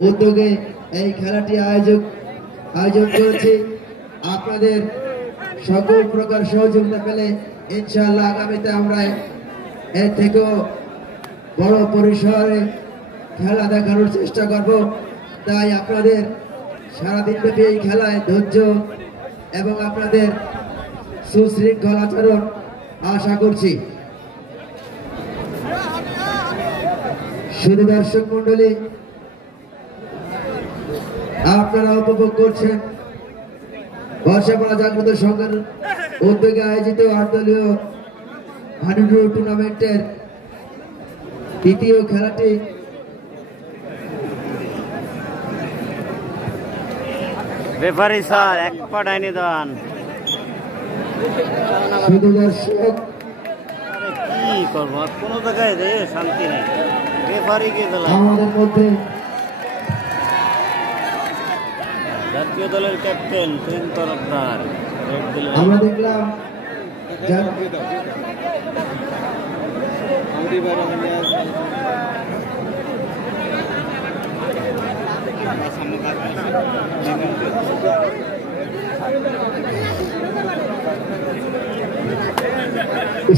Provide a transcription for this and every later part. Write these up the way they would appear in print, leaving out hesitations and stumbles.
উদ্যোগে এই খেলাটি আয়োজন করেছি। আপনাদের সকল প্রকার সহযোগিতা পেলে ইনশাআল্লাহ আগামীতে আমরা এর থেকেও বড় পরিসরে খেলা দেখানোর চেষ্টা করব। তাই আপনাদের সারাদিন ব্যাপী এই খেলায় ধৈর্য এবং আপনাদের সুশৃঙ্খল আচরণ আশা করছি। শুধু দর্শক মন্ডলী, আপনারা উপভোগ করছেন বর্ষাপাড়া জাগ্রত সংঘের উদ্যোগে আয়োজিত ৮ দলীয় হাডুডু টুর্নামেন্টের দ্বিতীয় খেলাটি। রেফারি স্যার এক পা ডাইনি দান। শুধু দর্শক, কি করবো, কোনো জায়গায় রে শান্তি নেই। রেফারি কে আমাদের মধ্যে জাতীয় দলের ক্যাপ্টেন তুহিন তরফদার আমরা দেখলাম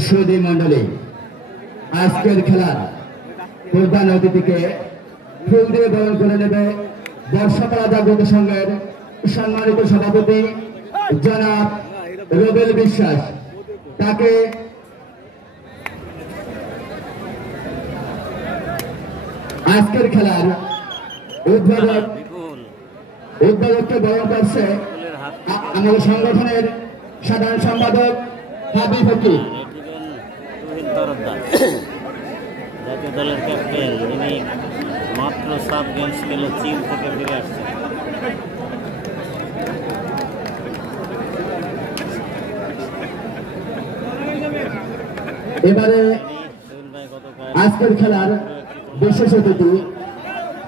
সুধী মন্ডলী, আজকের খেলার প্রধান অতিথিকে ফুল দিয়ে বরণ করে নেবে বর্ষাপাড়া জাগ্রত সংঘের সম্মানিত সভাপতি জনাব রুবেল বিশ্বাস। তাকে আজকের খেলার উদ্বোধককে বরণ করছে আমাদের সংগঠনের সাধারণ সম্পাদক হাবিব ফকির। জাতীয় দলের ক্যাপ্টেন, যিনি মাত্র সাব গেমস খেলে চীন থেকে ফিরে আসছেন। এবারে আজকের খেলার বিশেষ অতিথি,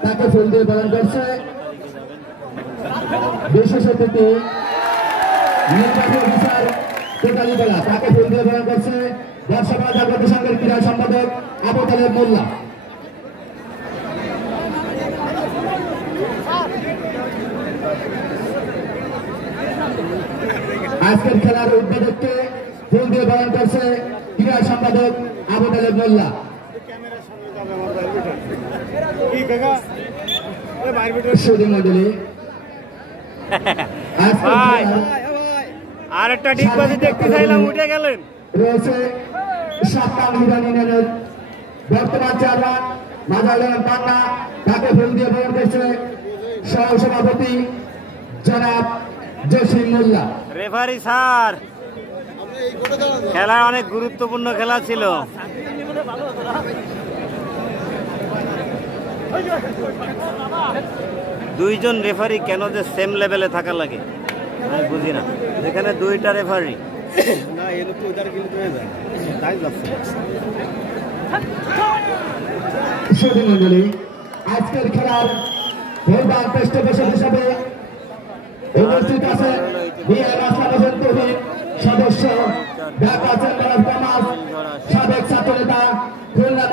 তাকে ফুল দিয়ে বরণ করছে বিশেষ অতিথি নির্বাচী অফিসার কোটালী বেলা। তাকে ফুল দিয়ে বরণ করছে বর্ষাপাড়া জাগ্রত সংঘের ক্রীড়া সম্পাদক আবু তালেব মোল্লা। আজকের খেলার উদ্বোধককে ফুল দিয়ে বরণ করছে ক্রীড়া সম্পাদক আবু তালেব মোল্লা। সুধী মন্ডলী, আর একটা ডিগবাজি দেখতে চাইলাম, উঠে গেলেন। রয়েছে সাতটান ইউনিয়নের বর্তমান চেয়ারম্যান মাজালুর পান্না। তাকে ফুল দিয়ে বরণ করছে সহ সভাপতি জনাব জসিম মোল্লা। রেফারি স্যার, খেলা অনেক গুরুত্বপূর্ণ খেলা ছিল। দুইজন রেফারি কেন যে সেম লেভেলে থাকা লাগে আমি বুঝি না। যেখানে দুইটা রেফারি সুধী মন্ডলী, আজকের খেলার প্রধান পৃষ্ঠপোষক হিসাবে উপস্থিত আছেন বিআর আসলাম তৌহিদ, সদস্য ঢাকা চেম্বার অফ কমার্স, সাবেক ছাত্রনেতা, খুলনা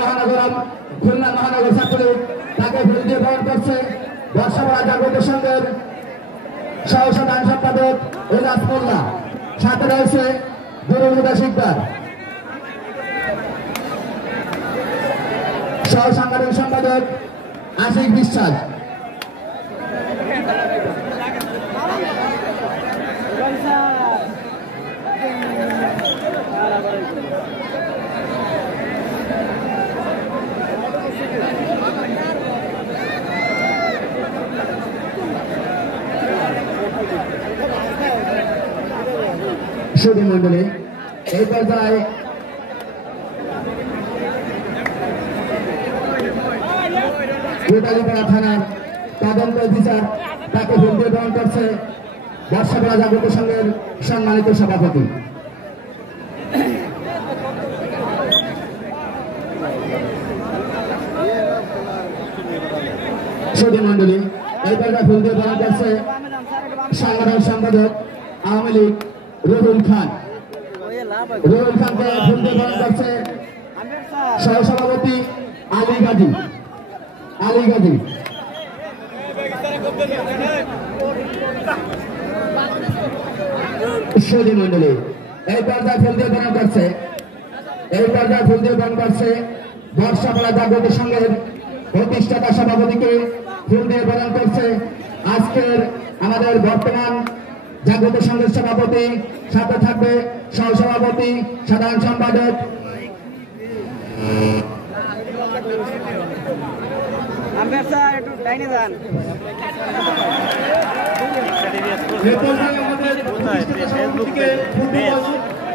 মহানগর ছাত্রলীগ। তাকে ফুল দিয়ে বরণ করছে বর্ষাপাড়া জাগ্রত সংঘের সহ সাধারণ সম্পাদক এজাজ মোল্লা। সাথে রয়েছে দুরুল হুদা শিকদার, সহ সাংগঠনিক সম্পাদক আশিক বিশ্বাস। সুধী মন্ডলী, এই পর্যায়ে কোটালীপাড়া থানার তদন্ত অফিসার, তাকে ফুল দিয়ে বরণ করছে বর্ষাপাড়া জাগ্রত সংঘের সম্মানিত সভাপতি। সুধী মন্ডলী, এই পর্যায়ে ফুল দিয়ে বরণ করছে সাংগঠনিক সম্পাদক আওয়ামী লীগ রুহুল খান। রুহুল খানকে ফুল দিয়ে বরণ করছে সহ সভাপতি আলী গাজী। সুধী মন্ডলী এই পর্যায়ে ফুল দিয়ে বরণ করছে, এই পর্যায়ে ফুল দিয়ে বরণ করছে বর্ষাপাড়া জাগ্রত সংঘের প্রতিষ্ঠাতা সভাপতিকে ফুল দিয়ে বরণ করছে আজকের আমাদের বর্তমান জাগ্রত সংঘের সভাপতি, সাথে থাকবে সহসভাপতি, সাধারণ সম্পাদক।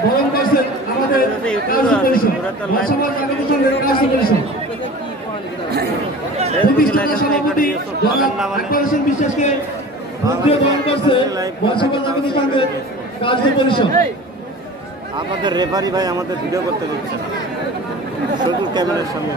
বরণ করছেন আমাদের প্রতিষ্ঠাতা সভাপতি আকবর হোসেন বিশ্বাসকে বরণ করছে বর্ষাপাড়া জাগ্রত সংঘের কার্য পরিষদ। আমাদের রেফারি ভাই আমাদের ভিডিও করতে দিচ্ছে না, শুধু ক্যামেরার সামনে।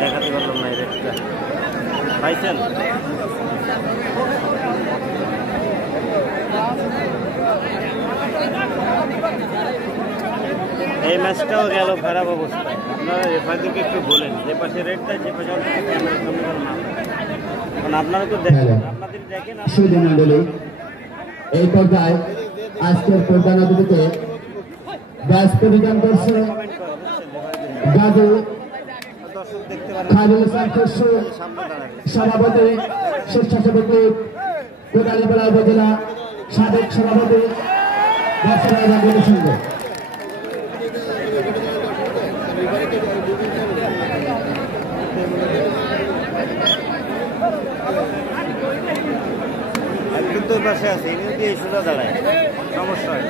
দেখাতে পারলাম না রেটটা পাইছেন। এই ম্যাচটাও গেল খারাপ অবস্থায়। আপনারা রেফারিকে একটু বলেন যে পাশে রেডটা যে পাশে ক্যামেরার সামনে না, কারণ আপনারা তো দেখেন, আপনাদের দেখেন। সুধী মন্ডলী এই পর্যায়ে আজকের প্রধান অতিথিকে ব্যাস পরিধান করছে গাজী খায়রুল ইসলাম খসরু, সভাপতি, স্বেচ্ছাসেবক কোটালীপাড়া উপজেলা, সাবেক সভাপতি বর্ষাপাড়া জাগ্রত সংঘ। একদিন তো পাশে আছে, এমনি দিয়ে সোজা দাঁড়ায়, সমস্যা হয়।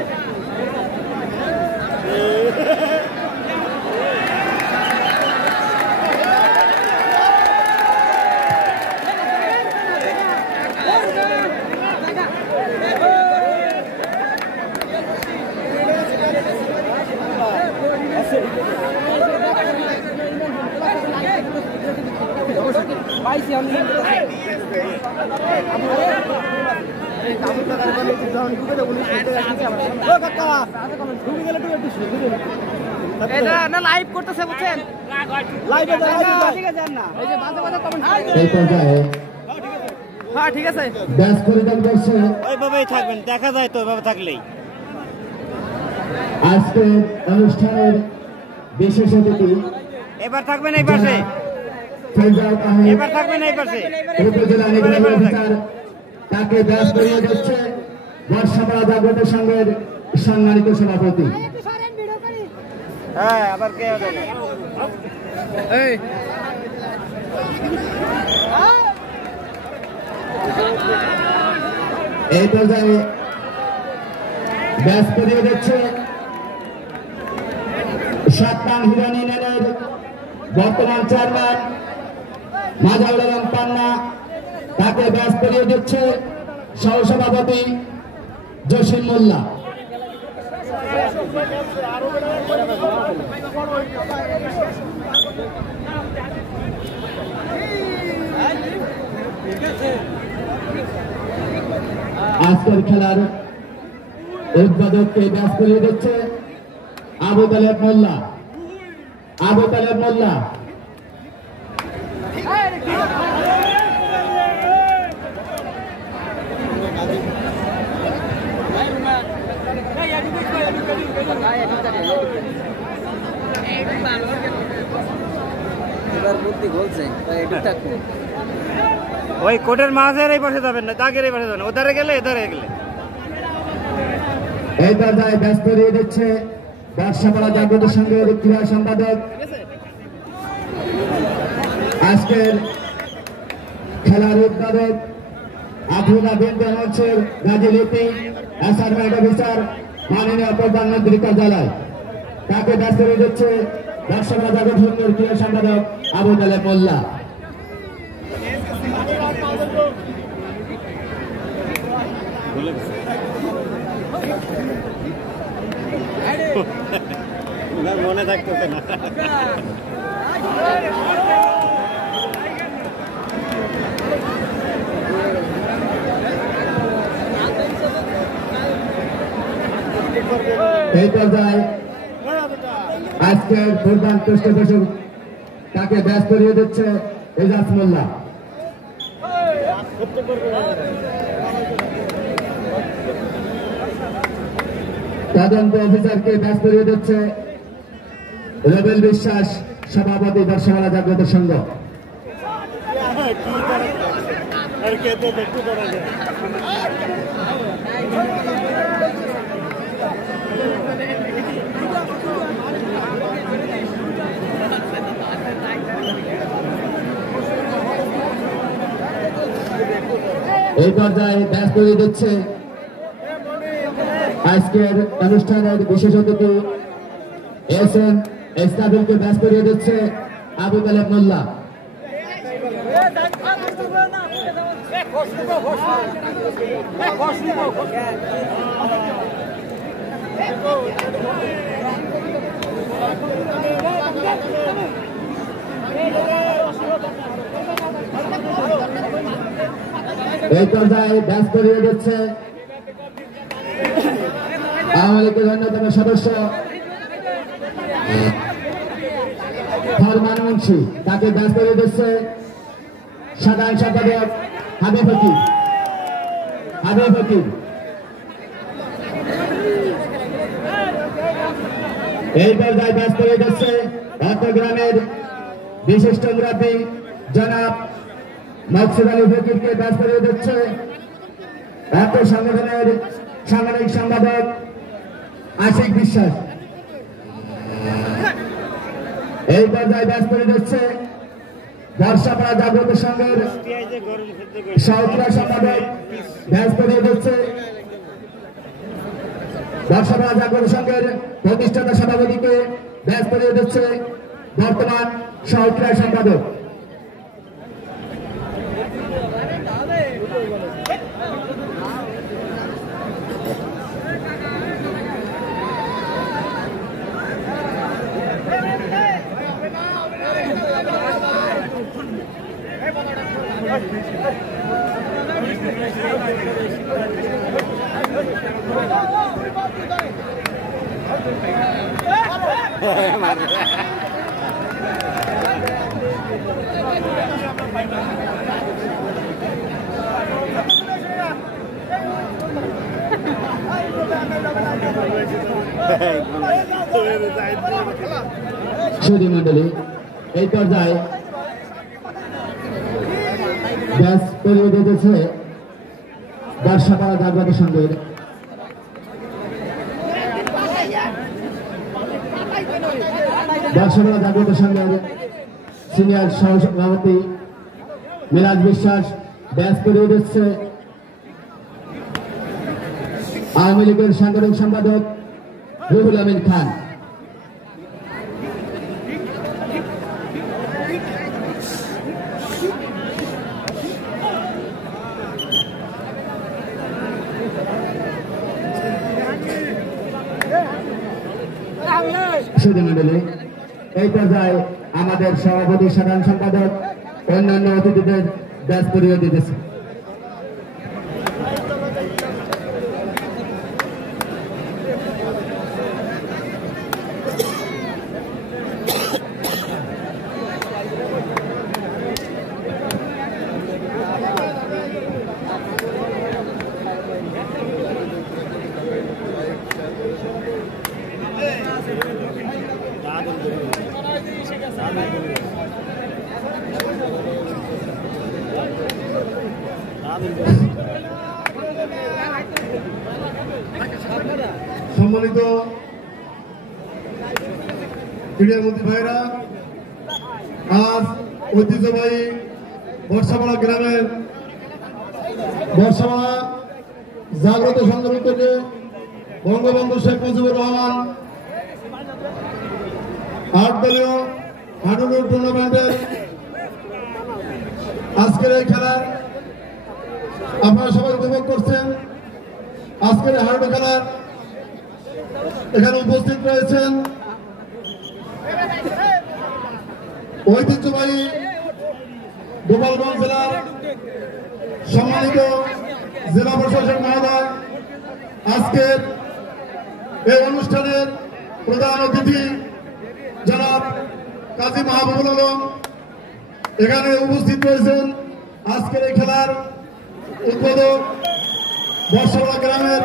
লাইভ করতেছে বুঝছেন, এই পর্যায়ে হ্যাঁ ঠিক আছে ব্যাস পরিধান করছে ওইভাবেই থাকবেন, দেখা যায় তো ওইভাবে থাকলেই। আজকের অনুষ্ঠানের বিশেষ অতিথি এবার থাকবেন এই পাশে, এবার থাকবেন এই পাশে। উপজেলা নির্বাহী অফিসার তাকে ব্যাস করিয়ে দিচ্ছে বর্ষাপাড়া জাগ্রত সংঘের সম্মানিত সভাপতি। হ্যাঁ আবার কে হবে? এই পর্যায়ে ব্যাস করিয়ে দিচ্ছে সাতপান হিরান ইউনিয়নের বর্তমান চেয়ারম্যান মাজাউল আলম পান্না, তাকে ব্যাস করিয়ে দিচ্ছে সহসভাপতি জসিম মোল্লা। আজকের খেলার উদ্বোধককে ব্যাস করিয়ে দিচ্ছে আবু তালেব মোল্লা। আবু তালেব মোল্লা ওই কোটের মাঝের এই পাশে যাবেন না, দাগের এই পাশে যাবেন, ওধারে গেলে এধারে গেলে। এই পর্যায়ে ব্যাস করিয়ে দিচ্ছে বর্ষাপাড়া জাগ্রত সংঘের ক্রীড়া সম্পাদক, আজকের খেলার উদ্বোধক আফ্রিকা বিএনপি মঞ্চের গাজী লিপি অ্যাসাইনমেন্ট অফিসার মাননীয় প্রধানমন্ত্রী কার্যালয়, তাকে ব্যাস করিয়ে দিচ্ছে বর্ষাপাড়া জাগ্রত সংঘের ক্রীড়া সম্পাদক আবু তালেব মোল্লা। ভুলে গেছে ওনার মনে থাকতেছে না এই পর্যায়ে আজকের প্রধান পৃষ্ঠপোষক তাকে ব্যাস করিয়ে দিচ্ছে এজাজ মোল্লা। তদন্ত অফিসারকে ব্যাস করিয়ে দিচ্ছে রবেল বিশ্বাস, সভাপতি বর্ষমালা জাগ্রত সংঘ। এই পর্যায়ে ব্যাস করিয়ে দিচ্ছে আজকের অনুষ্ঠানের বিশেষ অতিথি এসএম ইসরাফিলকে ব্যাস করিয়ে দিচ্ছে আবু তালেব মোল্লা। এই পর্যায়ে ব্যাস করিয়ে দিচ্ছে আওয়ামী লীগের অন্যতম সদস্য ফরমান মুন্সি, তাকে ব্যাস করিয়ে দিচ্ছে সাধারণ সম্পাদক হাবিব ফকির। এই পর্যায়ে ব্যাস করিয়ে দিচ্ছে চট্টগ্রামের বিশিষ্ট মুরাব্বী জনাব মকসুদ আলী ফকিরকে ব্যাস করিয়ে দিচ্ছে সংগঠনের সাংগঠনিক সম্পাদক আশিক বিশ্বাস। এই পর্যায়ে ব্যাস করে দিচ্ছে বর্ষাপাড়া জাগ্রত সংঘের সহক্রিয়া সম্পাদক, ব্যাস করিয়ে দিচ্ছে বর্ষাপাড়া জাগ্রত সংঘের প্রতিষ্ঠাতা সভাপতিকে ব্যাস করিয়ে দিচ্ছে বর্তমান সহক্রিয়া সম্পাদক। সুধী মন্ডলী, এই পর্যায়ে ব্যাস করিয়ে দিতেছে বর্ষাপাড়া জাগ্রত সংঘের সিনিয়র সহসভাপতি মিরাজ বিশ্বাস, ব্যাস করিয়ে দিচ্ছে আওয়ামী লীগের সাংগঠনিক সম্পাদক রুহুল আমিন খান। সুধী মন্ডলী, এই পর্যায়ে আমাদের সভাপতি, সাধারণ সম্পাদক, অন্যান্য অতিথিদের ব্যাস করিয়ে দিতেছে। সম্মানিত মিডিয়ার মন্ত্রী ভাইরা, আজ ঐতিহ্যবাহী বর্ষাপাড়া গ্রামের বর্ষাপাড়া জাগ্রত সংগঠন থেকে বঙ্গবন্ধু শেখ মুজিবুর রহমান 8 দলীয় হাডুডু টুর্নামেন্টের আজকের এই খেলার আপনারা সবাই উপভোগ করছেন। আজকের হাডুডু খেলার এখানে উপস্থিত রয়েছেন ঐতিহ্যবাহী গোপালগঞ্জ জেলার সম্মানিত জেলা প্রশাসক মহোদয়, আজকের এই অনুষ্ঠানের প্রধান অতিথি জনাব কাজী মাহবুবুল আলম এখানে উপস্থিত রয়েছেন। আজকের এই খেলার উদ্বোধক বর্ষালা গ্রামের